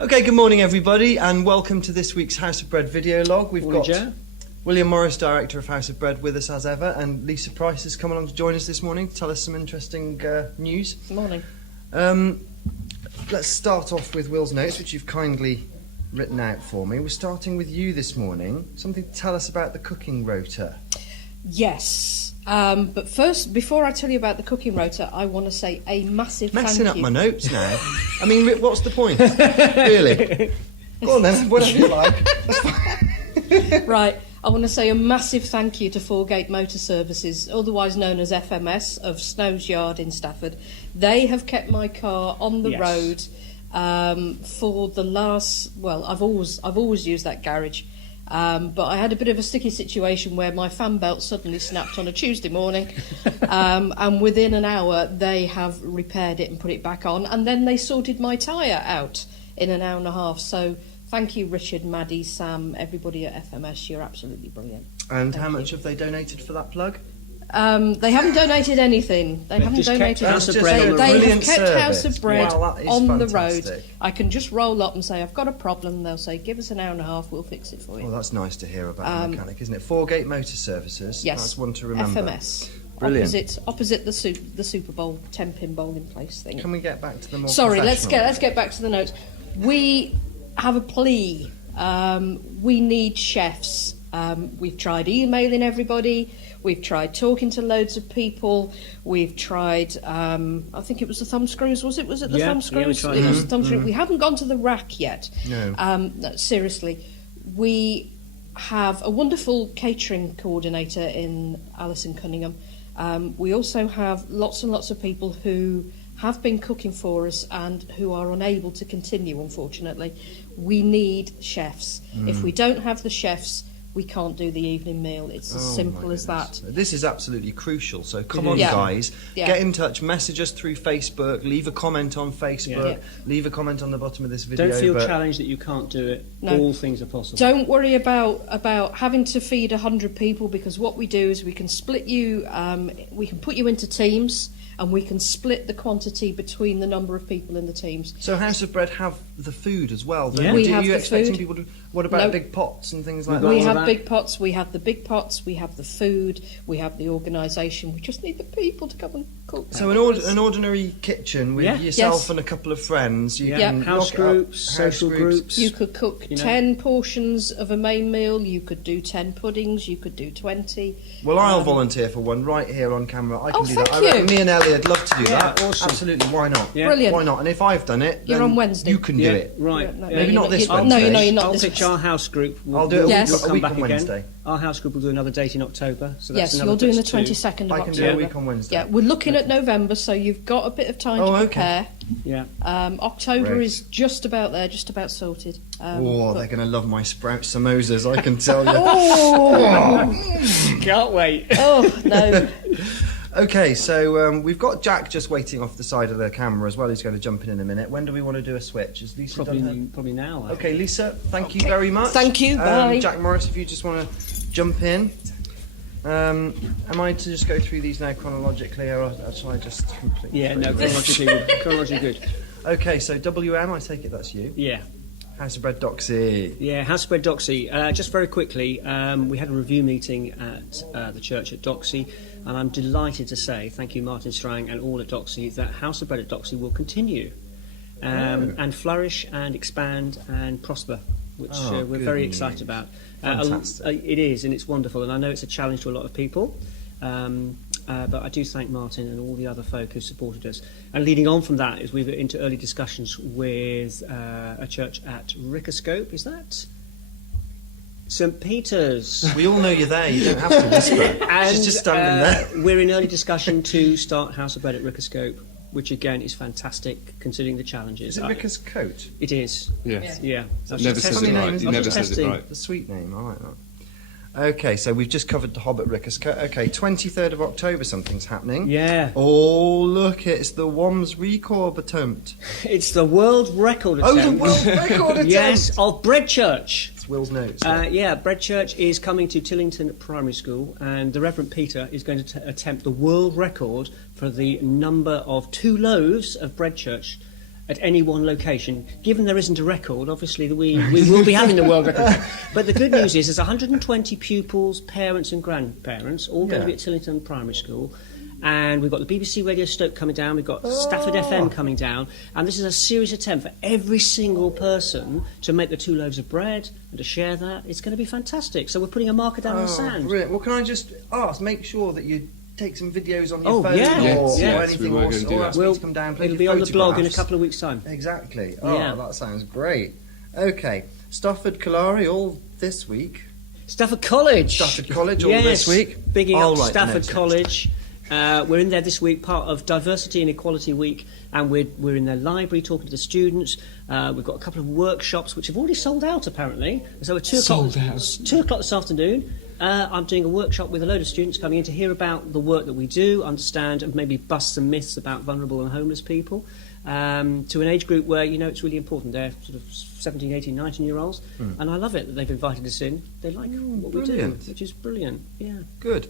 Okay, good morning everybody and welcome to this week's House of Bread video log. We've got William Morris, Director of House of Bread, with us as ever, and Lisa Price has come along to join us this morning to tell us some interesting news. Good morning. Let's start off with Will's notes, which you've kindly written out for me. We're starting with you this morning. Something to tell us about the cooking rota. Yes. But first, before I tell you about the cooking rota, I want to say a massive thank you. Messing up my notes now. I mean, what's the point? Really? Go on then, whatever you like. That's fine. Right. I want to say a massive thank you to Foregate Motor Services, otherwise known as FMS, of Snow's Yard in Stafford. They have kept my car on the road for the last... Well, I've always used that garage. But I had a bit of a sticky situation where my fan belt suddenly snapped on a Tuesday morning, and within an hour they have repaired it and put it back on, and then they sorted my tyre out in an hour and a half. So thank you, Richard, Maddie, Sam, everybody at FMS. You're absolutely brilliant. And how much have they donated for that plug? They haven't donated anything. They haven't donated anything. They have kept House of Bread on the road. I can just roll up and say, I've got a problem. They'll say, give us an hour and a half, we'll fix it for you. Well, that's nice to hear about a mechanic, isn't it? Foregate Motor Services. Yes. That's one to remember. FMS. Brilliant. Opposite the Super Bowl 10-pin bowling place thing. Can we get back to the more Sorry, let's get back to the notes. We have a plea. We need chefs. We've tried emailing everybody. We've tried talking to loads of people. We've tried, I think it was the thumb screws, was it? Was it the thumb screws? Yeah, we tried. It was the thumb screws. We haven't gone to the rack yet. No. Seriously. We have a wonderful catering coordinator in Alison Cunningham. We also have lots and lots of people who have been cooking for us and who are unable to continue, unfortunately. We need chefs. If we don't have the chefs, we can't do the evening meal. It's as simple as that. This is absolutely crucial. So come on, guys, get in touch, message us through Facebook, leave a comment on Facebook, leave a comment on the bottom of this video. Don't feel challenged that you can't do it. No. All things are possible. Don't worry about having to feed 100 people, because what we do is we can split you, we can put you into teams, and we can split the quantity between the number of people in the teams. So House of Bread have the food as well, don't we? Are you expecting people to... What about big pots and things like that? We have big pots, we have the big pots, we have the food, we have the organisation. We just need the people to come and cook. So an ordinary kitchen with yourself and a couple of friends. You can house groups, social groups. You could cook 10 portions of a main meal, you could do 10 puddings, you could do 20. Well, I'll volunteer for one right here on camera. I can do that. Thank you. Me and Ellie would love to do that. Awesome. Absolutely, why not? Yeah. Brilliant. Why not? And if I've done it, you're then on Wednesday. You can do it. Right. Maybe not this Wednesday. Wednesday. No, you're not. I'll this pitch our house group. I'll do it we'll a week back on again. Wednesday. Our house group will do another date in October. So that's you're doing the 22nd of October. I can do a week on Wednesday. Yeah, we're looking at November, so you've got a bit of time to prepare. Yeah. October is just about there, just about sorted. They're going to love my sprout samosas, I can tell you. Can't wait. Oh, no. Okay, so we've got Jack just waiting off the side of the camera as well. He's going to jump in a minute. When do we want to do a switch? Is Lisa probably now. Okay, Lisa, thank you very much. Thank you, bye. Jack Morris, if you just want to jump in. Am I to just go through these now chronologically, or shall I just completely... Yeah, no, chronologically good. Okay, so WM, I take it that's you. Yeah. House of Bread Doxy. Yeah, House of Bread Doxy. Just very quickly, we had a review meeting at the church at Doxy, and I'm delighted to say, thank you Martin Strang and all at Doxy, that House of Bread at Doxy will continue and flourish and expand and prosper, which we're very excited about. Fantastic. It is, and it's wonderful, and I know it's a challenge to a lot of people, but I do thank Martin and all the other folk who supported us. And leading on from that is we've into early discussions with a church at Rickerscope. Is that St Peter's? We all know you're there. You don't have to whisper. And She's just standing there. We're in early discussion to start House of Bread at Rickerscope, which again is fantastic considering the challenges. Is it Rickerscote? It is. Yes. Yeah. Never says it right. He never says it right. The sweet name. I like that. Okay, so we've just covered the Hobbit Rickerscote. Okay, 23rd of October, something's happening. Yeah. Oh, look, it's the WOMS Recorb attempt. It's the world record attempt. Oh, the world record attempt! Yes, of Bread Church. It's Will's notes. Yeah, Bread Church is coming to Tillington Primary School, and the Reverend Peter is going to attempt the world record for the number of 2 loaves of Bread Church at any one location. Given there isn't a record, obviously we will be having the world record. But the good news is there's 120 pupils, parents and grandparents, all going to be at Tillington Primary School. And we've got the BBC Radio Stoke coming down, we've got Stafford FM coming down, and this is a serious attempt for every single person to make the 2 loaves of bread and to share that. It's going to be fantastic. So we're putting a marker down in the sand. Brilliant. Well, can I just ask, make sure that you take some videos on your phone or anything, or ask me to come down and it'll be on the blog in a couple of weeks' time. Exactly. That sounds great. Okay, Stafford Kalari all this week. Stafford College all this week. Bigging up Stafford College. We're in there this week, part of Diversity and Equality Week, and we're in their library talking to the students. We've got a couple of workshops which have already sold out, apparently. So we're 2 o'clock this afternoon. I'm doing a workshop with a load of students coming in to hear about the work that we do, understand and maybe bust some myths about vulnerable and homeless people, to an age group where, it's really important. They're sort of 17, 18, 19-year-olds, and I love it that they've invited us in. They like what we do, which is brilliant. Yeah. Good.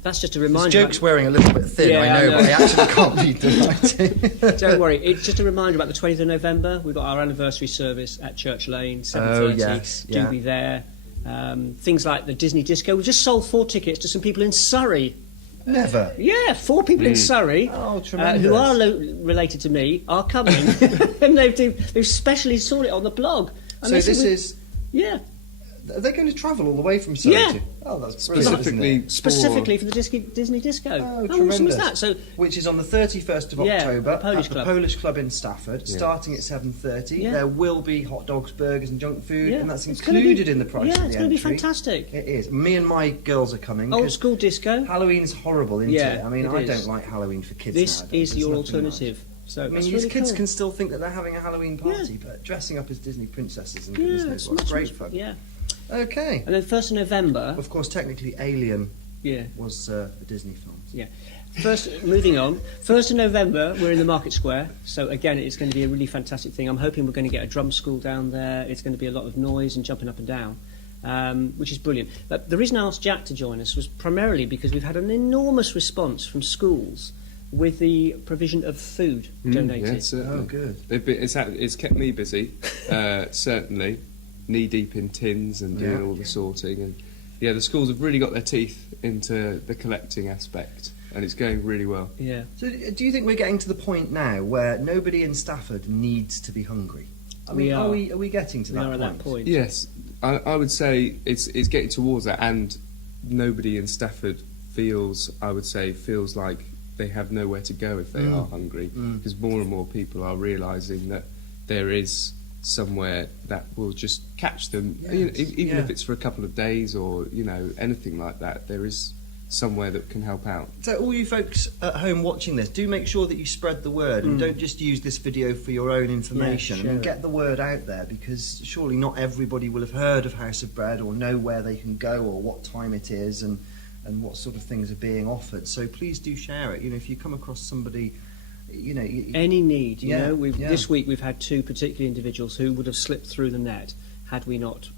That's just a reminder. This joke's wearing a little bit thin, I know, but I actually can't be delighted. Don't worry, it's just a reminder about the 20th of November. We've got our anniversary service at Church Lane, 7:30. Do be there. Things like the Disney Disco. We just sold 4 tickets to some people in Surrey. Never. Yeah, 4 people in Surrey who are related to me are coming, and they've specially saw it on the blog. And so this is. Yeah. Are they going to travel all the way from Surrey? Yeah. That's brilliant. Specifically for the Disney Disco. How awesome is that? So, which is on the 31st of October at the Polish Club in Stafford, starting at 7:30. There will be hot dogs, burgers and junk food, and that's included in the price of the entry. Yeah, it's going to be fantastic. It is. Me and my girls are coming. Old school disco. Halloween's horrible, isn't it? I mean, I is. don't like Halloween for kids This nowadays. is your alternative. So I mean, these kids can still think that they're having a Halloween party, but dressing up as Disney princesses and goodness knows what's great fun. Yeah. Okay. And then 1st of November... Of course, technically, Alien was a Disney film. Yeah. Moving on. 1st of November, we're in the Market Square. So, again, it's going to be a really fantastic thing. I'm hoping we're going to get a drum school down there. It's going to be a lot of noise and jumping up and down, which is brilliant. But the reason I asked Jack to join us was primarily because we've had an enormous response from schools with the provision of food donated. Yeah, certainly. Oh, good. It's kept me busy, certainly. Knee-deep in tins and doing all the sorting. And the schools have really got their teeth into the collecting aspect, and it's going really well. Yeah. So do you think we're getting to the point now where nobody in Stafford needs to be hungry? I mean, are we getting to that point? Yes. I would say it's getting towards that, and nobody in Stafford feels like they have nowhere to go if they are hungry, because more and more people are realising that there is somewhere that will just catch them, even if it's for a couple of days or anything like that. There is somewhere that can help out. So all you folks at home watching this, do make sure that you spread the word and don't just use this video for your own information. And get the word out there, because surely not everybody will have heard of House of Bread or know where they can go or what time it is and what sort of things are being offered. So please do share it. If you come across somebody, any need. This week we've had 2 particular individuals who would have slipped through the net had we not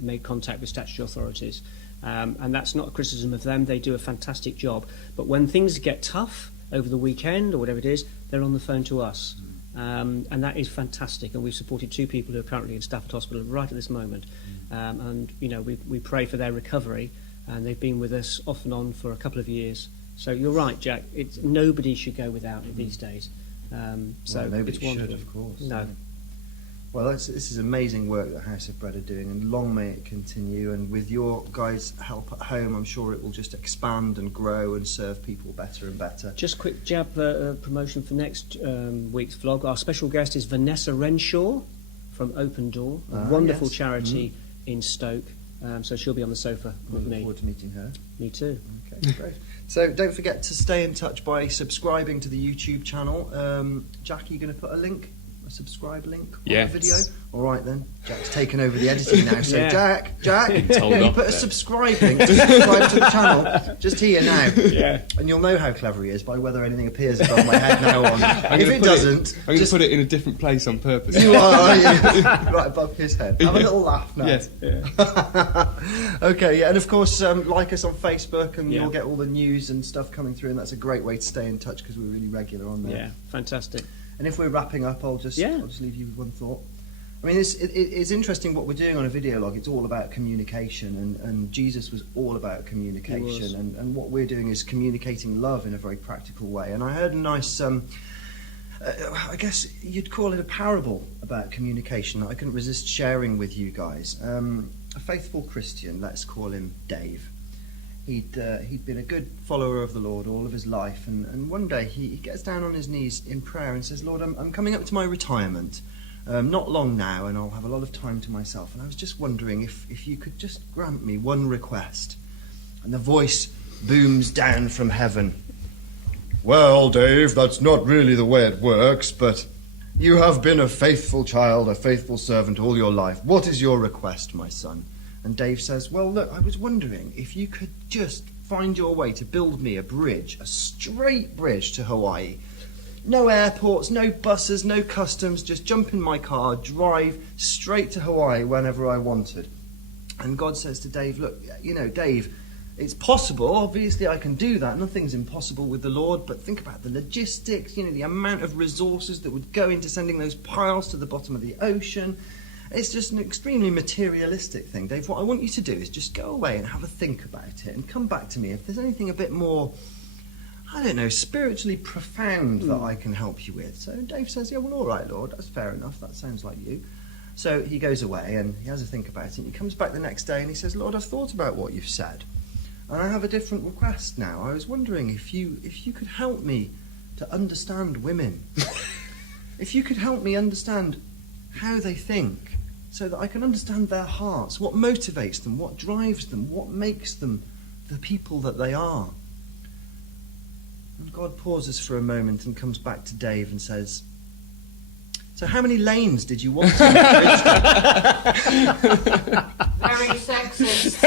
made contact with statutory authorities. And that's not a criticism of them. They do a fantastic job. But when things get tough over the weekend or whatever it is, they're on the phone to us. And that is fantastic. And we've supported 2 people who are currently in Stafford Hospital right at this moment. And we pray for their recovery. And they've been with us off and on for a couple of years. So you're right, Jack. Nobody should go without it these days. Nobody should, of course. No. Well, this is amazing work that House of Bread are doing, and long may it continue. And with your guys' help at home, I'm sure it will just expand and grow and serve people better and better. Just quick jab promotion for next week's vlog. Our special guest is Vanessa Renshaw from Open Door, a wonderful charity in Stoke. So she'll be on the sofa with me. Look forward to meeting her. Me too. Okay, great. So don't forget to stay in touch by subscribing to the YouTube channel. Jack, are you going to put a link a subscribe link on Yes. the video? All right then. Jack's taken over the editing now. So Yeah. Jack, told can you off put a there. subscribe link to subscribe to the channel just here now. Yeah. And you'll know how clever he is by whether anything appears above my head now on. I'm If gonna it put doesn't, I'm going to just put it in a different place on purpose. you are right above his head. Have a little laugh now. Yes. Okay, yeah, and of course, like us on Facebook, and Yeah. you'll get all the news and stuff coming through, and that's a great way to stay in touch because we're really regular on there. Yeah, fantastic. And if we're wrapping up, I'll just leave you with one thought. I mean, it's interesting what we're doing on a video log. It's all about communication, and Jesus was all about communication, and what we're doing is communicating love in a very practical way. And I heard a nice, I guess you'd call it a parable about communication that I couldn't resist sharing with you guys. A faithful Christian, let's call him Dave. He'd been a good follower of the Lord all of his life, and one day he gets down on his knees in prayer and says, Lord, I'm coming up to my retirement. Not long now, and I'll have a lot of time to myself. And I was just wondering if you could just grant me one request. And the voice booms down from heaven. Well, Dave, that's not really the way it works, but you have been a faithful child, a faithful servant all your life. What is your request, my son? And Dave says, well, look, I was wondering if you could just find your way to build me a bridge, a straight bridge to Hawaii. No airports, no buses, no customs, just jump in my car, drive straight to Hawaii whenever I wanted. And God says to Dave, look, Dave, it's possible, obviously I can do that, nothing's impossible with the Lord, but think about the logistics, the amount of resources that would go into sending those piles to the bottom of the ocean. It's just an extremely materialistic thing. Dave, what I want you to do is just go away and have a think about it and come back to me if there's anything a bit more, I don't know, spiritually profound that I can help you with. So Dave says, yeah, well, all right, Lord, that's fair enough. That sounds like you. So he goes away and he has a think about it. And he comes back the next day and he says, Lord, I've thought about what you've said. And I have a different request now. I was wondering if you could help me to understand women. If you could help me understand how they think so that I can understand their hearts, what motivates them, what drives them, what makes them the people that they are. And God pauses for a moment and comes back to Dave and says, so how many lanes did you want? Very sexist.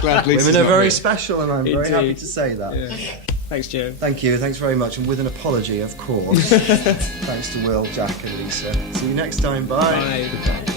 Gladly Women are very special, and I'm very happy Indeed. to say that. Yeah. Thanks, Joe. Thank you, thanks very much, and with an apology, of course. Thanks to Will, Jack and Lisa. See you next time, bye. Bye.